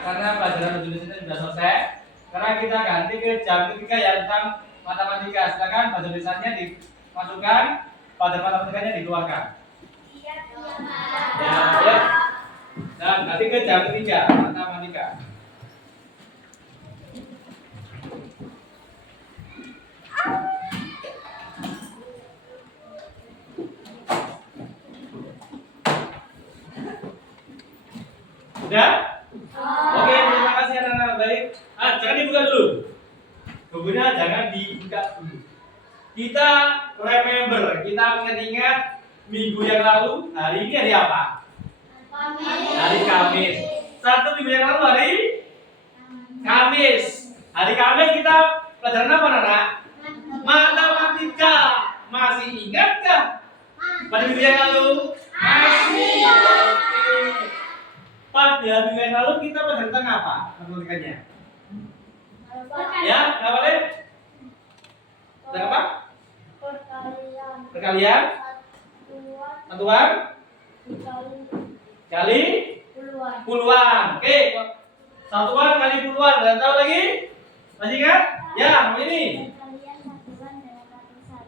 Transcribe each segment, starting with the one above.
karena pelajaran bahasa Indonesia sudah selesai. Sekarang kita ganti ke jam ketiga ya tentang matematika. Silakan bahasa Indonesianya dimasukkan, pelajaran matematikanya dikeluarkan. Iya. Ya, ya. Dan ganti ke jam ketiga matematika. Sudah? Oke, terima kasih anak-anak baik. Jangan dibuka dulu. Bukunya jangan dibuka dulu. Kita remember, kita mengingat minggu yang lalu, hari ini hari apa? Hari Kamis. Satu minggu yang lalu hari Kamis. Hari Kamis kita pelajaran apa, Nana? Matematika. Masih ingat nggak? Pada minggu yang lalu? Masih. Pada minggu yang lalu kita belajar tentang apa matematikanya? Ya, apa boleh? Tentang apa? Perkalian. Satuan. Kali puluhan. Oke. Satuan kali puluhan. Dan tahu lagi? Masih ingat? Ya, ini.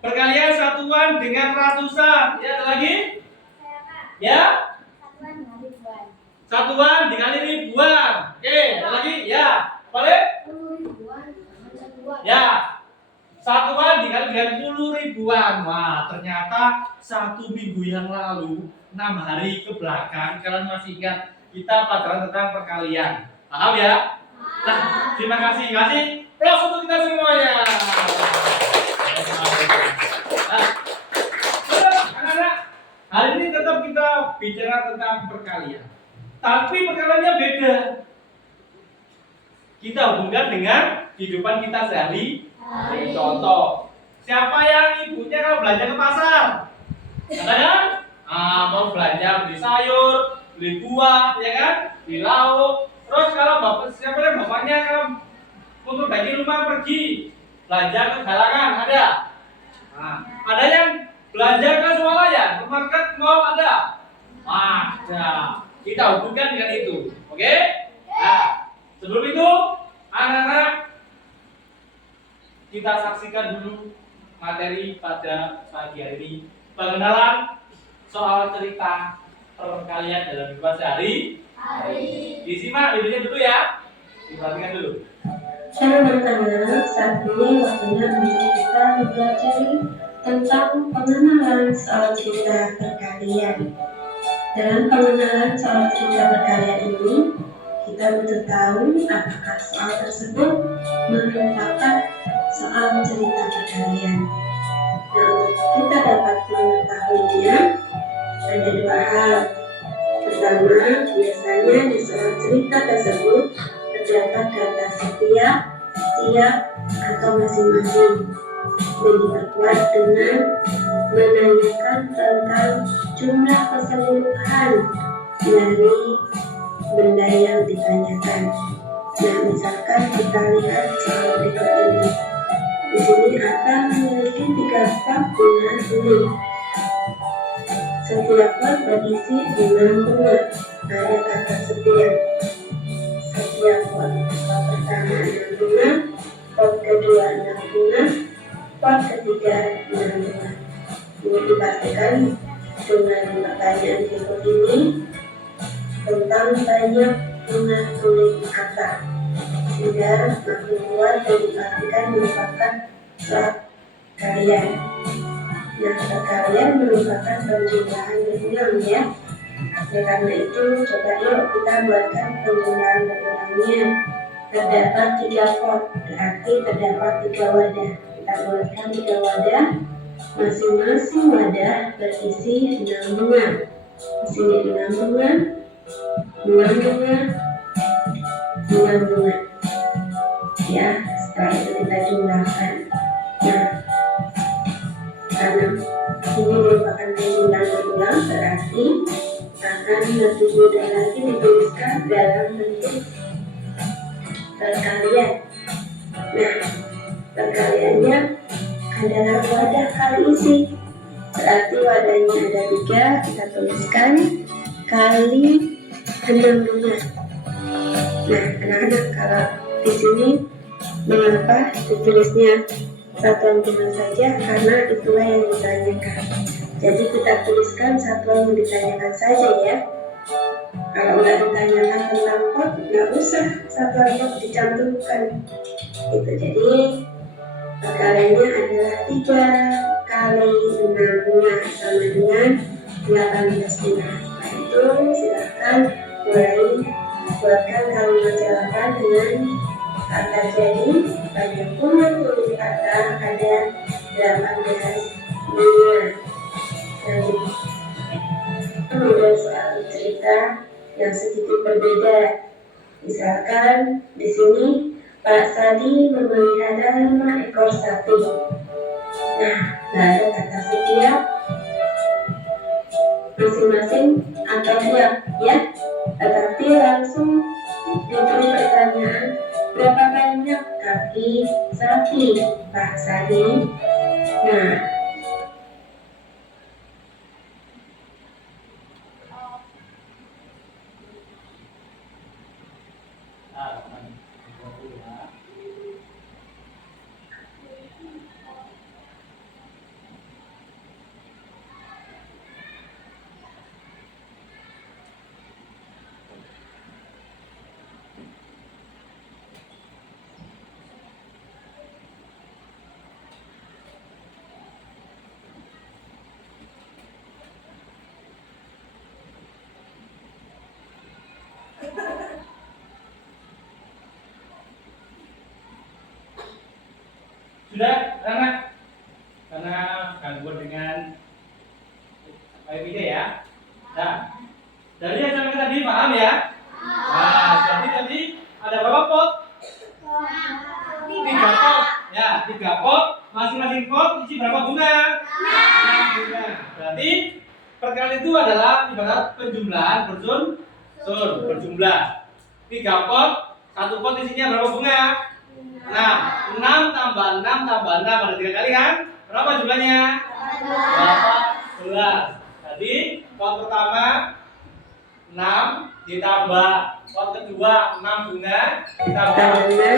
Perkalian satuan dengan ratusan. Ya, ada lagi? Ya. Satuan dikali ribuan. Oke, ada lagi? Ya. Boleh? Ya. Satuan dikali dengan 10 ribuan. Wah, ternyata 1 minggu yang lalu, 6 hari ke belakang, kalian masih ingat kita pelajaran tentang perkalian. Paham ya? Nah, terima kasih. Kasih plus untuk kita semuanya. Nah, anak-anak, hari ini tetap kita bicara tentang perkalian. Tapi perkaliannya beda. Kita hubungkan dengan kehidupan kita sehari. Contoh, siapa yang ibunya kalau belanja ke pasar? Katanya, mau belanja beli sayur, beli buah, ya kan? Beli lauk. Terus kalau siapa yang bapaknya kalau memperbaiki rumah pergi belanja ke galangan, ada? Nah, ada yang belanja ke swalayan, ke market mall ada? Ada. Kita hubungkan dengan itu, oke? Nah, sebelum itu, anak-anak, kita saksikan dulu materi pada pagi hari ini. Pengenalan soal cerita perkalian dalam kehidupan sehari. Disimak videonya dulu ya. Diperhatikan dulu. Selamat teman-teman, saat ini waktunya untuk kita mempelajari tentang pengenalan soal cerita perkalian. Dalam pengenalan soal cerita perkalian ini, kita butuh tahu apakah soal tersebut merupakan soal cerita perkalian. Nah, untuk kita dapat mengetahuinya, ada dua hal. Pertama, biasanya di soal cerita tersebut terdapat kata setiap, tiap, atau masing-masing, dan diperkuat dengan menanyakan tentang jumlah keseluruhan dari benda yang ditanyakan. Nah, misalkan kita lihat soal berikut ini. Di sini akan memiliki 3 pot dengan ini. Setiap pot berisi 6 bunga. Ada kata setiap. Setiap pot pertama 6 bunga, pot kedua 6 bunga, pot ketiga 6 bunga. Ini dipastikan dengan pertanyaan berikut ini tentang banyak bunga kulit kata, sehingga makin kuat dan dipastikan merupakan soal kalian. Nah, perkalian merupakan penjumlahan berulang ya. Karena itu, coba yuk kita buatkan penjumlahan berulangnya. Terdapat 3 pot, berarti terdapat 3 wadah. Kita buatkan 3 wadah. Masing-masing wadah berisi 6 bunga. Di sini 6 bunga, 6 bunga, 6 bunga. Ya, setelah itu kita jumlahkan. Nah, karena ini merupakan penjumlahan berulang, berarti akan lebih mudah lagi dituliskan dalam bentuk perkalian. Nah, perkaliannya adalah wadah kali isi. Berarti wadahnya ada 3, kita tuliskan kali 6 bunga. Nah, anak-anak, kalau di sini mengapa ditulisnya satuan bunga saja? Karena itulah yang ditanyakan. Jadi kita tuliskan satuan yang ditanyakan saja ya. Kalau nggak ditanyakan tentang pot, nggak usah satuan pot dicantumkan. Itu jadi perkaliannya adalah 3 kali 6 bunga sama dengan 18 bunga. Setelah itu silahkan mulai buatkan kalimat jawaban dengan kata jadi. Pada bunga tulis kata ada 18 bunga. Dan kemudian soal cerita yang sedikit berbeda. Misalkan di sini Pak Sadi memelihara 5 ekor sapi. Nah, nggak ada kata setiap, masing-masing atau siap ya, tetapi langsung diberi pertanyaan, berapa banyak kaki sapi Pak Sadi? Nah, Sudah, anak? Karena gangguan dengan wifi ya. Nah, dari yang sampai tadi paham ya? Nah, jadi tadi ada berapa pot? 3 pot. Ya, 3 pot. Masing-masing pot isi berapa bunga? 6 bunga. Berarti perkalian itu adalah ibarat penjumlahan berjumlah. 3 pot, 1 pot isinya berapa bunga? 6 tambah 6 tambah 6 ada 3 kali kan? Berapa jumlahnya? 18. Jadi pot pertama 6 ditambah pot kedua 6 bunga ditambah karena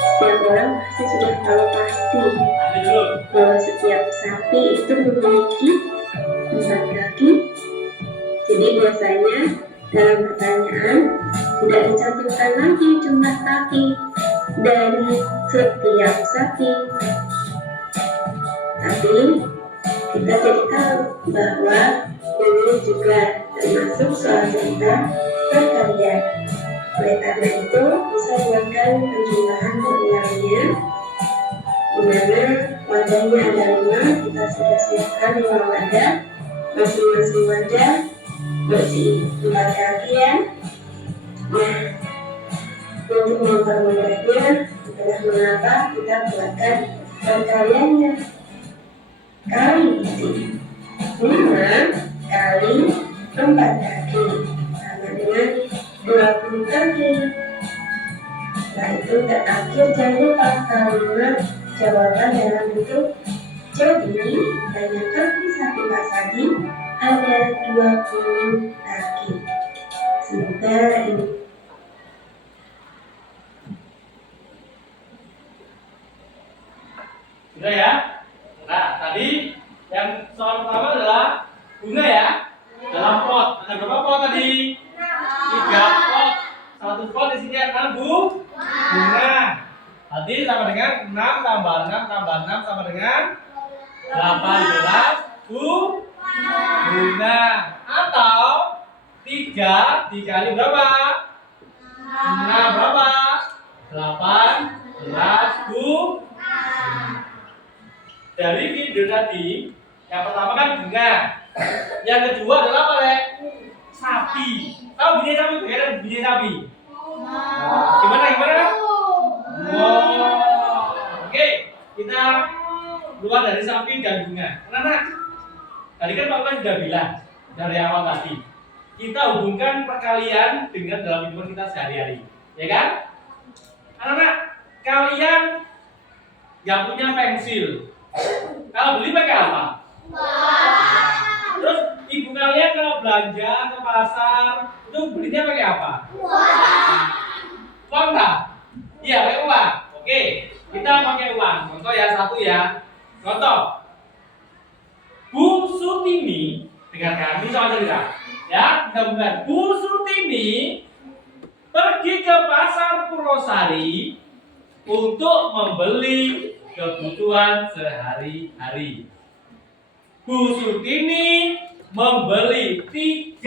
setiap orang pasti sudah tahu pasti bahwa setiap sapi itu memiliki 4 kaki. Jadi biasanya dalam pertanyaan tidak dicantumkan lagi jumlah kaki dari setiap sapi, tapi kita jadi tahu bahwa ini juga termasuk soal cerita perkalian. Oleh karena itu bisa buatkan penjumlahan perulangnya, di mana wadahnya ada 5. Kita sudah siapkan 5 wadah, masing-masing wadah berisi 4 kaki ya. Nah, untuk mempermudahnya adalah mengapa kita buatkan perkaliannya. Kali isi 5 kali 4 kaki sama dengan 20 kaki. Setelah itu terakhir jangan lupa kalimat jawaban dalam bentuk jadi banyak kaki sapi Pak Sadi ada 20 kaki. Semoga ini sudah ya. Nah, tadi yang soal pertama adalah bunga ya. Dalam pot ada berapa pot tadi? 3 pot. 1 pot isinya 6 bunga. Tadi sama dengan 6 tambah 6 tambah 6 sama dengan 18 bunga. Atau 3 dikali berapa? 6 berapa? 18 bunga. Dari video tadi, yang pertama kan bunga, yang kedua adalah apa, Rek? Sapi. Tahu biji sapi? Bagaimana biji sapi? Gimana? Oke, kita keluar dari sapi dan bunga. Anak-anak, tadi kan Pak Iwan sudah bilang dari awal tadi, kita hubungkan perkalian dengan dalam hidup kita sehari-hari, ya kan? Anak-anak, kalian yang punya pensil, kalau beli pakai apa? Terus ibu kalian kalau belanja ke pasar itu belinya pakai apa? Uang tak? Iya, pakai uang. Oke, kita pakai uang. Contoh ya, satu ya. Contoh. Bu Sutini, dengarkan ini soal cerita. Ya, kita bukan. Bu Sutini pergi ke pasar Purwosari untuk membeli kebutuhan sehari-hari. Bu Sutini membeli 3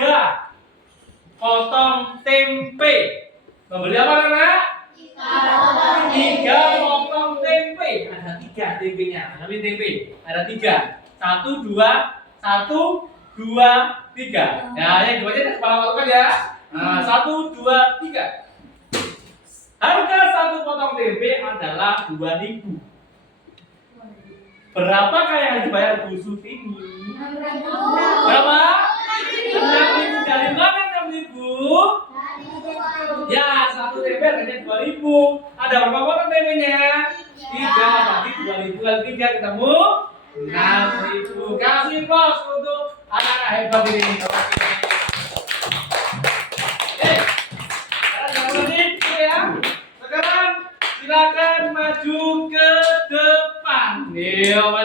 potong tempe. Membeli apa, anak? 3 potong tempe. Ada 3 tempenya. Ada tempe. Ada 3. 1, 2, 1, 2, 3. Nah, yang duanya kepala patokan ya. Nah, 1, 2, 3. Harga 1 potong tempe adalah 2.000. Berapakah yang dibayar Bu Sutini? Berapa? 6.000. Dari mana 6.000? Ya, 1 tempe harganya 2.000. Ada berapa potong tempenya? 3. Berarti 2.000 kali 3 ketemu 6.000. Kasih pos untuk anak-anak hebat ini. Sekarang silakan maju ke depan. Yuk,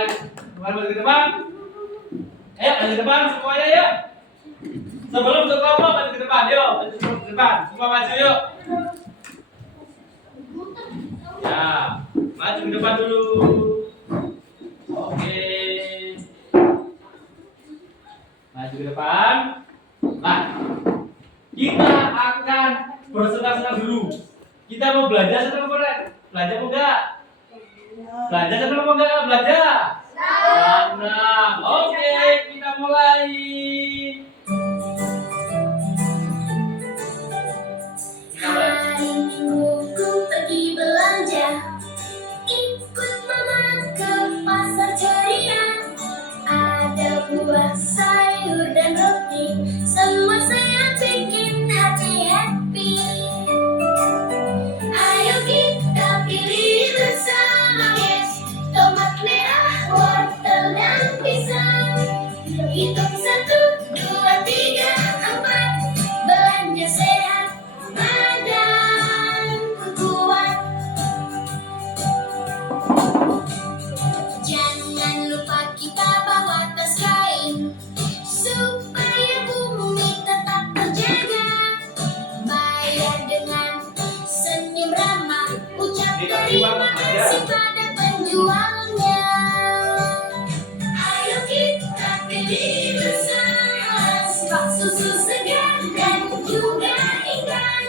maju ke depan. Ayo, maju ke depan semuanya yuk. Sebelum ke kelompok maju ke depan, yuk. Maju ke depan, semua maju yuk. Ya, maju ke depan dulu. Oke. Maju ke depan. Nah, kita akan bersenang-senang dulu. Kita mau belanja senang apa enggak? Belanja apa enggak? Belanja senang apa enggak? Belanja? Senang. Oke, kita mulai. Hari Minggu pergi belanja, ikut mama ke pasar ceria. Ada buah, sayur dan roti, semua saya bikin hati happy. Ayo kita pilih bersama guys, tomat merah, wortel dan pisang. Hitung 1, 2, 3, 4, belanja sehat, badanku kuat. Jangan lupa kita bawa tas kain, supaya bumi tetap terjaga. Bayar dengan senyum ramah, ucap terima kasih pada penjualnya. Ayo kita pilih bersama stok susu segar dan juga ikan.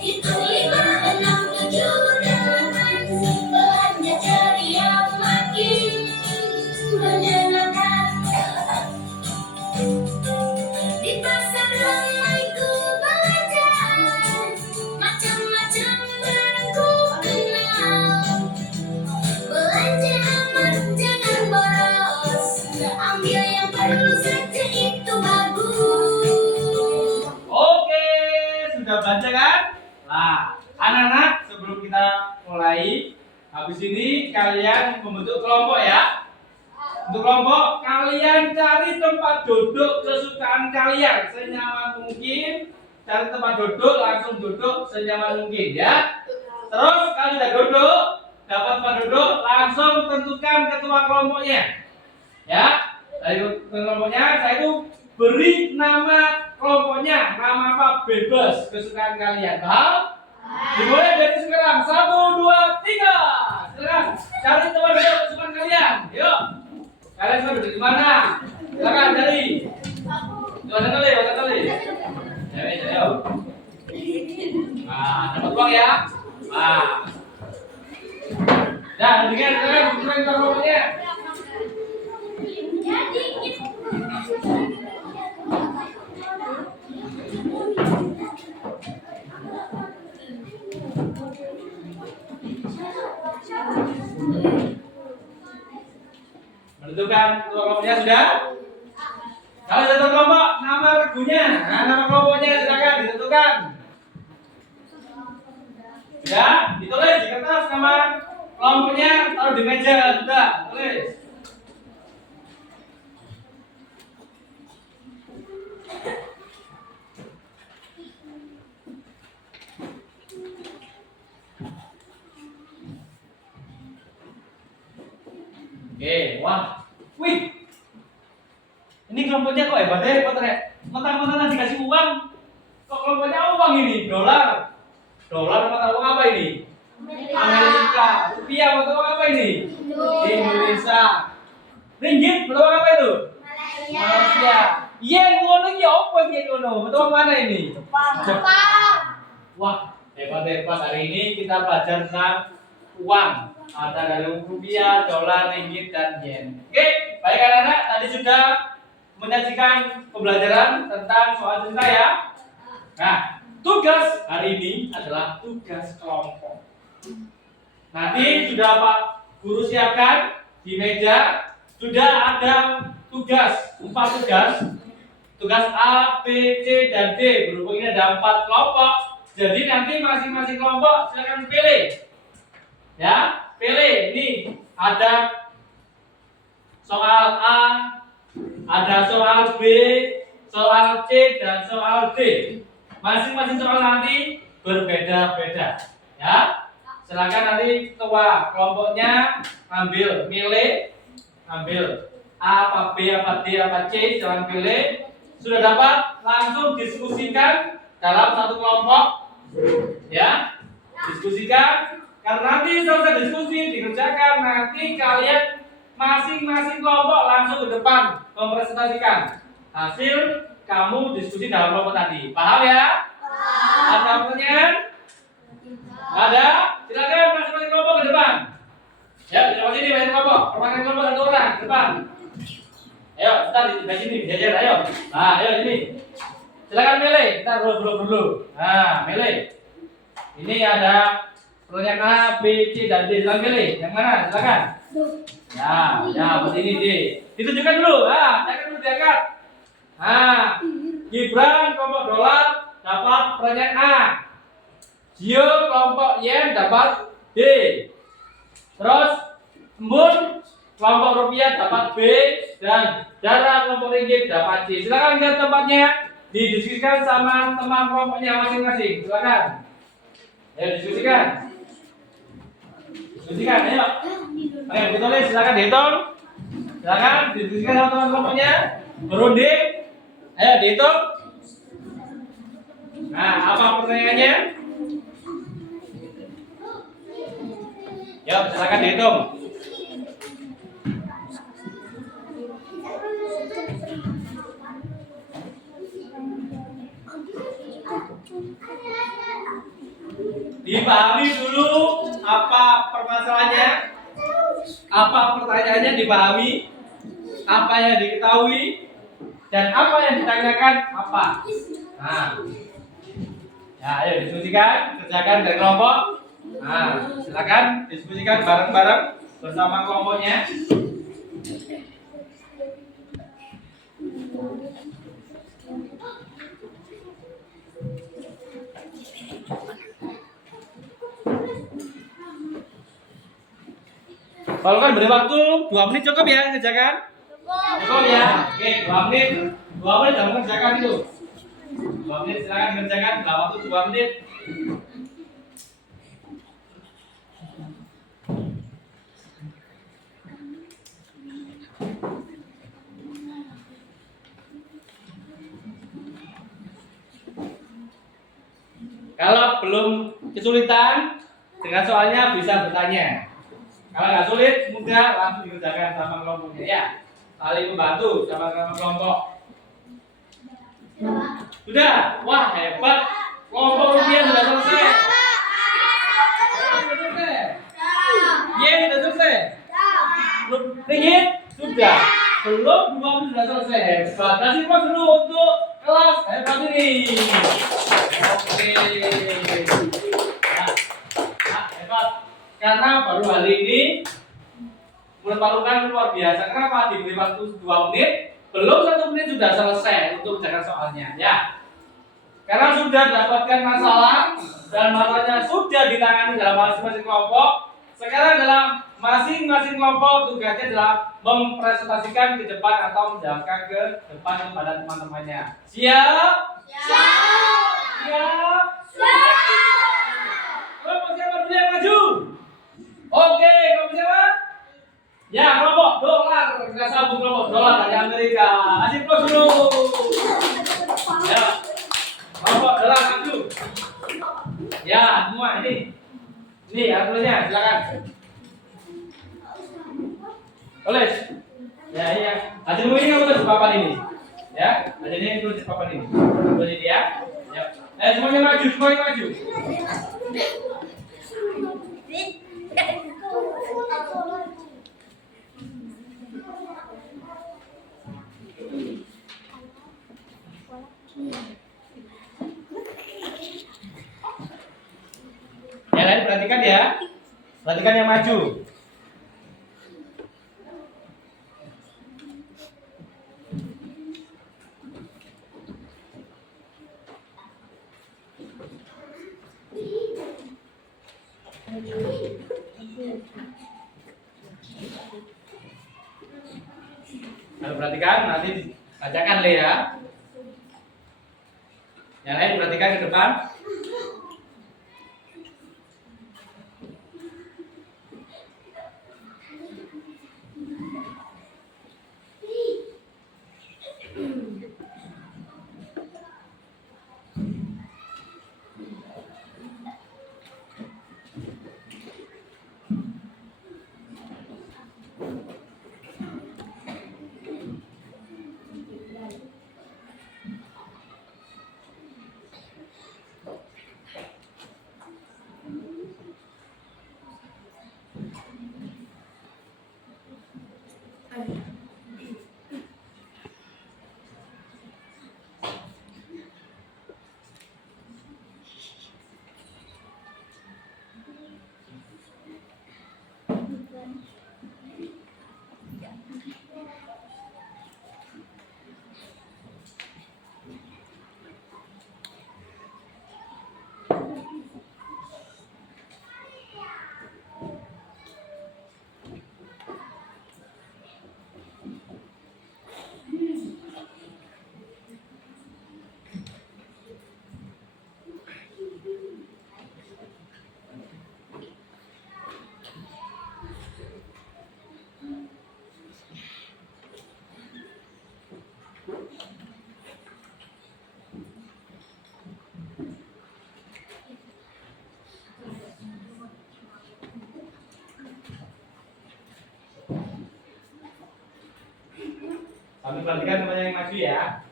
Hitung 5, 6, 7, 8, belanja ceria makin menyenangkan. Di pasar ramai ku belanja, macam-macam barang ku kenal. Belanja aman, jangan boros, ambil yang perlu saja itu bagus. Oke, sudah belanja kan? Nah, anak-anak, sebelum kita mulai, habis ini kalian membentuk kelompok ya. Untuk kelompok, kalian cari tempat duduk kesukaan kalian senyaman mungkin. Cari tempat duduk, langsung duduk senyaman mungkin ya. Terus kalau sudah duduk, dapat tempat duduk, langsung tentukan ketua kelompoknya. Ya, dari kelompoknya saya itu beri nama kelompoknya, nama apa bebas kesukaan kalian. Paham? Dimulai dari sekarang. 1, 2, 3. Silakan cari tempat duduk kesukaan kalian. Yuk. Kalian sudah duduk di mana? Silakan cari. Silakan kali. Ayo. Nah, dapat uang ya. Nah. Nah, dengan kalian bukan kelompoknya. Menentukan ketua kelompoknya sudah? Kalau sudah kelompok, nama regunya, nah, nama kelompoknya silakan ditentukan. Sudah? Ditulis di kertas nama kelompoknya, taruh di meja, sudah, tulis. Oke, wah. Wih. Ini kelompoknya kok hebat ya, Pak. Mentang-mentang dikasih uang. Kok kelompoknya uang ini? Dolar. Dolar mata uang apa ini? Amerika. Rupiah mata uang apa ini? Indonesia. Ringgit mata uang apa itu? Malaysia. Yen ngono iki opo iki ngono? Mata uang mana ini? Jepang. Wah, hebat-hebat. Hari ini kita belajar tentang uang. Ada dari rupiah, dolar, ringgit, dan yen. Oke, baik anak-anak. Tadi sudah menyajikan pembelajaran tentang soal cinta ya. Nah, tugas hari ini adalah tugas kelompok. Nanti sudah Pak Guru siapkan di meja, sudah ada tugas, 4 tugas. Tugas A, B, C, dan D. Berhubung ini ada 4 kelompok, jadi nanti masing-masing kelompok silakan pilih. Ya, pilih. Ini ada soal A, ada soal B, soal C, dan soal D. Masing-masing soal nanti berbeda-beda. Ya, silakan nanti ketua kelompoknya ambil A apa B apa D apa C, jangan pilih. Sudah dapat, langsung diskusikan dalam satu kelompok. Ya, diskusikan. Karena nanti selesai diskusi dikerjakan, nanti kalian masing-masing kelompok langsung ke depan mempresentasikan hasil kamu diskusi dalam kelompok tadi. Paham ya? Ada pertanyaan? Ada? Silakan masing-masing kelompok ke depan. Ya, di depan sini masing kelompok. Perwakilan kelompok 1 orang ke depan. Ayo, ntar di sini jajar, ayo. Nah, ayo sini. Silakan milih. Ntar dulu. Nah, milih. Ini ada pertanyaan A, B, C, dan D. Silakan pilih. Yang mana? Silakan. Ya, seperti ini D. Ditunjukkan dulu. Saya dulu diangkat. Gibran kelompok dolar dapat pertanyaan A. Gio kelompok yen dapat D. Terus Embun kelompok rupiah dapat B, dan Dara kelompok ringgit dapat C. Silakan ke tempatnya, didiskusikan sama teman kelompoknya masing-masing. Silakan. Ayo diskusikan. Ayo. Ayo ditulis, silakan dihitung. Silakan didiskusikan sama teman kelompoknya. Berunding. Ayo dihitung. Nah, apa pertanyaannya? Yuk, silakan dihitung. Dipahami dulu apa permasalahannya, apa pertanyaannya dipahami, apa yang diketahui, dan apa yang ditanyakan apa. Nah, ya ayo diskusikan, kerjakan dari kelompok. Nah, silakan diskusikan bareng-bareng bersama kelompoknya. Kalau kan beri waktu 2 menit cukup ya kerjakan? Cukup ya. Oke, 2 menit. 2 menit dalam kerjakan itu. 2 menit silakan kerjakan dalam waktu 2 menit. Kalau belum kesulitan dengan soalnya bisa bertanya. Kalau nggak sulit, mudah langsung dikerjakan sama kelompoknya ya. Saling membantu sama kelompok. Sudah, wah hebat. Kelompok rupiah sudah selesai. Sudah selesai. Yen sudah selesai. Belum ringgit sudah. Belum 2 menit sudah selesai. Hebat. Kasih pas dulu untuk kelas hebat ini. Oke. Nah, hebat. Karena baru hari ini menemukan luar biasa. Kenapa diberi waktu 2 menit? Belum 1 menit sudah selesai untuk mengerjakan soalnya ya. Karena sudah dapatkan masalah dan masalahnya sudah ditangani dalam masing-masing kelompok. Sekarang dalam masing-masing kelompok tugasnya adalah mempresentasikan ke depan atau menjelaskan ke depan kepada teman-temannya. Siap? Siap. Siap? Kelompok siapa dulu yang maju? Oke, kelompok siapa? Ya, kelompok Nih, aturnya, silakan. Tulis. Ya, iya. Hasilmu ini kamu tulis di papan ini. Ya, hasilnya ini tulis di papan ini. Tulis ini ya. Ya. Semuanya maju, semuanya maju. Yang lain perhatikan ya. Perhatikan yang maju. Kalau perhatikan nanti bacakan Le ya. Yang lain perhatikan ke depan. Kami perhatikan temannya yang maju ya.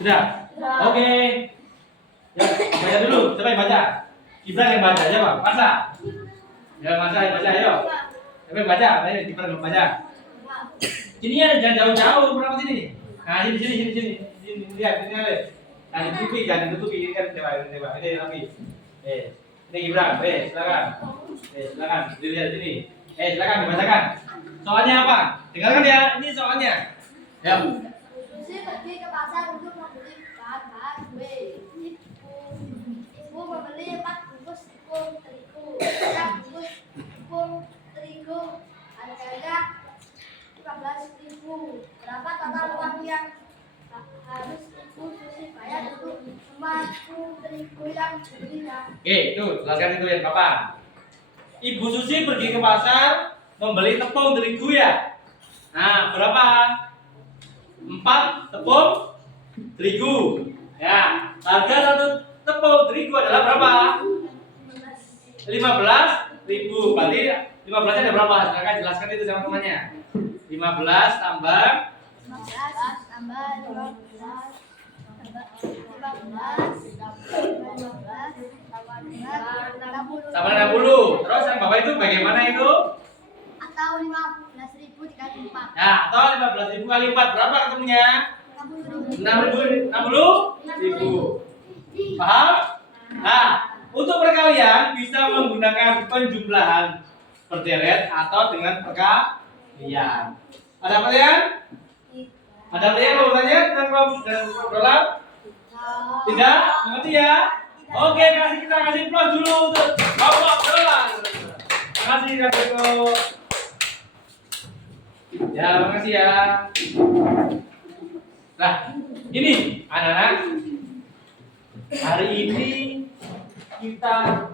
Sudah? Oke. Ya, baca dulu. Siapa yang baca? Gibran yang baca, siapa? Masa? Ya, Masa yang baca, ayo. Siapa yang baca? Ayo, Gibran yang baca. Sini ya, jangan jauh-jauh, berapa sini? Nah, sini, lihat, sini lihat. Nah, ditutupi, jangan ditutupi, ini kan coba, ini lagi. Ini Gibran, silakan. Silakan, dilihat sini. Silakan dibacakan. Soalnya apa? Dengarkan ya, ini soalnya. Ya. Susi pergi ke pasar untuk membeli bahan-bahan kue. Ibu membeli 4 bungkus tepung terigu, 6 bungkus tepung terigu, harganya 15.000. Berapa total uang yang harus Ibu Susi bayar untuk semua tepung terigu yang dibelinya? Oke, itu jelaskan itu ya Bapak. Ibu Susi pergi ke pasar membeli tepung terigu ya. Nah, berapa? 4 tepung terigu. Ya, harga satu tepung terigu adalah berapa? 15.000. Berarti 15 ada berapa? Silakan jelaskan itu sama temannya. 15 tambah 15 tambah 15 tambah 60. Terus yang Bapak itu bagaimana itu? atau 15.000 dikali 4. Ya, atau 15.000 kali 4 berapa ketemunya? 60.000. Paham? Nah, untuk perkalian bisa menggunakan penjumlahan berderet atau dengan perkalian. Ada pertanyaan? Ada pertanyaan mau bertanya tentang program? Tidak? Mengerti ya? Oke, kita kasih plus dulu untuk Bapak Dolan. Terima kasih Kak Beko. Ya, makasih ya. Nah, ini anak-anak. Hari ini kita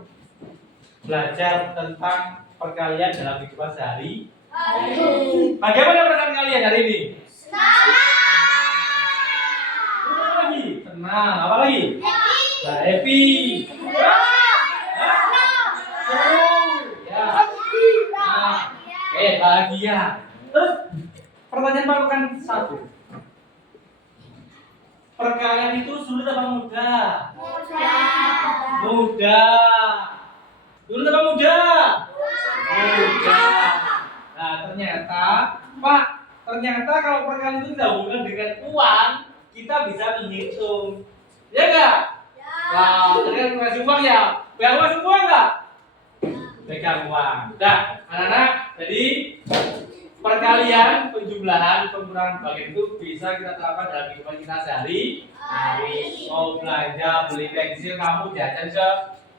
belajar tentang perkalian dalam kehidupan sehari. Bagaimana perasaan kalian hari ini? Apa lagi? Senang. Apa lagi? Nah, happy. Seru. Ya. Nah, bahagia. Terus pertanyaan patokan satu. Perkalian itu sulit apa mudah? Mudah. Sulit apa mudah? Mudah. Nah, ternyata kalau perkalian itu tidak hubungan dengan uang, kita bisa menghitung. Ya enggak? Nah, tadi kan kasih uang ya. Pegang uang semua enggak? Pegang uang. Nah, anak-anak, jadi perkalian, penjumlahan, pengurangan bagian itu bisa kita terapkan dalam kehidupan kita sehari-hari. Mau belanja, beli pensil, kamu jajan ke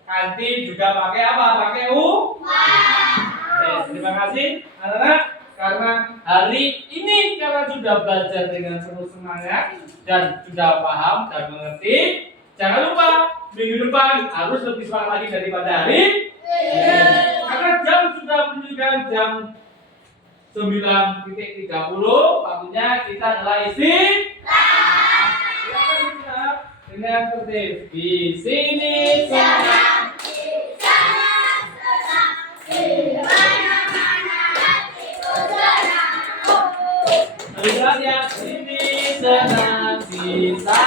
kantin juga pakai apa? Pakai uang. Terima kasih anak-anak, karena hari ini kalian sudah belajar dengan penuh semangat dan sudah paham dan mengerti. Jangan lupa minggu depan harus lebih semangat lagi daripada hari ini. Karena jam sudah menunjukkan jam 9.30, waktunya kita adalah istirahat. Dengan tertib di sini senang, di sana senang, di mana-mana hatiku senang. Lihat ya, sini senang, di sana.